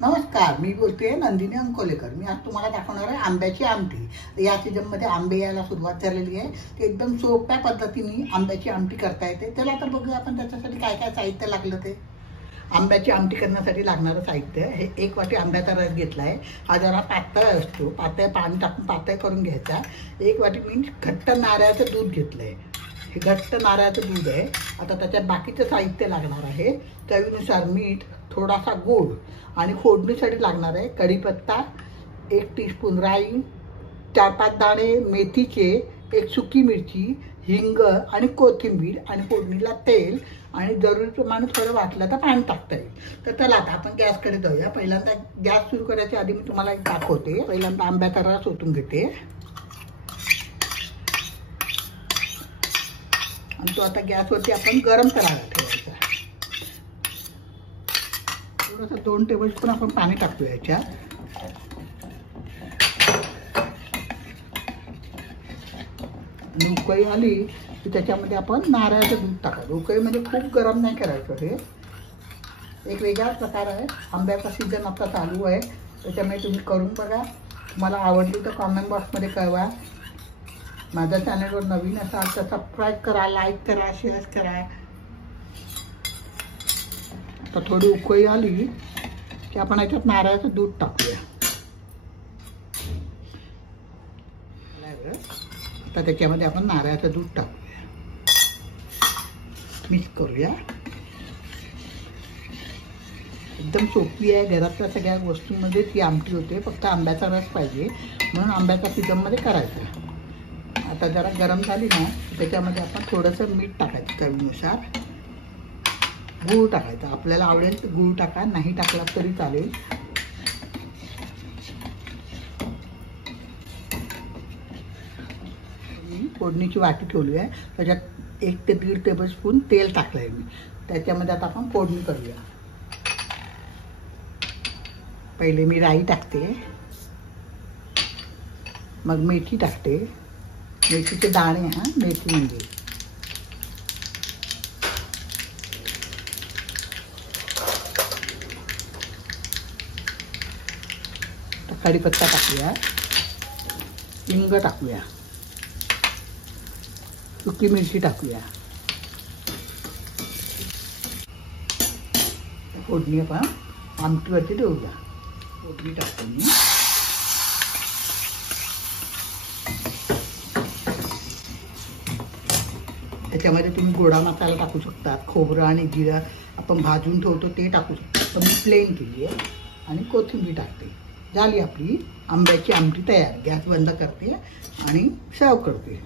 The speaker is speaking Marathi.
नमस्कार, मी बोलते नंदिनी अंकोलेकर। मी आज तुम्हाला दाखवणार आहे आंब्याची आमटी। या सीजनमध्ये आंबे यायला सुरुवात झालेली आहे। ते एकदम सोप्या पद्धतीने आंब्याची आमटी करता येते। चला तर बघूया आपण त्याच्यासाठी काय काय साहित्य लागलं ते। आंब्याची आमटी करण्यासाठी लागणारं साहित्य हे 1 वाटी आंब्याचा रस घेतला आहे। हा जरा पातळ असतो, पातळ पाणी टाकून पातळ करून घ्यायचा। 1 वाटी मी घट्ट नारळाचं दूध घेतलं आहे। हे घट्ट नारळाचं दूध आहे। आता त्याच्यात बाकीचं साहित्य लागणार आहे। चवीनुसार मीठ, थोडासा गोड आणि फोडणीसाठी लागणार आहे कढीपत्ता, 1 टीस्पून राई, 4-5 दाणे मेथीचे, 1 सुकी मिरची, हिंग आणि कोथिंबीर आणि फोडणीला तेल आणि जरुरीप्रमाणे थोडं वाटलं तर पाणी टाकता येईल। तर चला आता आपण गॅसकडे जाऊया। पहिल्यांदा गॅस सुरू करायच्या आधी मी तुम्हाला एक दाखवते। पहिल्यांदा आंब्याचा रस ओतून घेते आणि तो आता गॅसवरती आपण गरम करायला ठेवायचा। थोडंसं 2 टेबलस्पून आपण पाणी टाकूया याच्यात। उकळी आली की त्याच्यामध्ये आपण नारळाचं दूध टाकायचं। उकळी म्हणजे खूप गरम नाही करायचं। हे एक वेगळाच प्रकार आहे। आंब्याचा सीजन आता चालू आहे, त्याच्यामुळे तुम्ही करून बघा। तुम्हाला आवडली तर कॉमेंट बॉक्समध्ये कळवा। माझ्या चॅनलवर नवीन असाल तर सबस्क्राईब करा, लाईक करा, शेअर करा। तर थोडी उकळी आली की आपण याच्यात नारळाचं दूध टाकूया। आता त्याच्यामध्ये आपण नारळाचं दूध टाकूया, मिक्स करूया। एकदम सोपी आहे, घरातल्या सगळ्या वस्तूंमध्ये ती आमटी होते। फक्त आंब्याचा रस पाहिजे, म्हणून आंब्याच्या सीजनमध्ये करायचं। आता जरा गरम झाली ना, त्याच्यामध्ये आपण थोडंसं मीठ टाकायचं चवीनुसार। गूळ टाकायचा, आपल्याला आवडेल तर गूळ टाका, नाही टाकला तरी चालेल। फोडणीची वाटी ठेवली आहे, त्याच्यात 1 ते 1.5 टेबलस्पून तेल टाकलं आहे मी। त्याच्यामध्ये आता आपण फोडणी करूया। पहिले मी राई टाकते, मग मेथी टाकते, मेथीचे दाणे, मेथी म्हणजे कढीपत्ता टाकूया, हिंग टाकूया, सुकी मिरची टाकूया। फोडणी आपण आमटीवरती देऊया। फोडणी टाकतो मी। त्याच्यामध्ये तुम्ही गोडा मसाला टाकू शकता, खोबरं आणि जिरं आपण भाजून ठेवतो ते टाकू शकता। तर मी प्लेन केली आहे आणि कोथिंबीर टाकते। झाली आपली आंब्याची आमटी तयार। गॅस बंद करते आणि सर्व करते।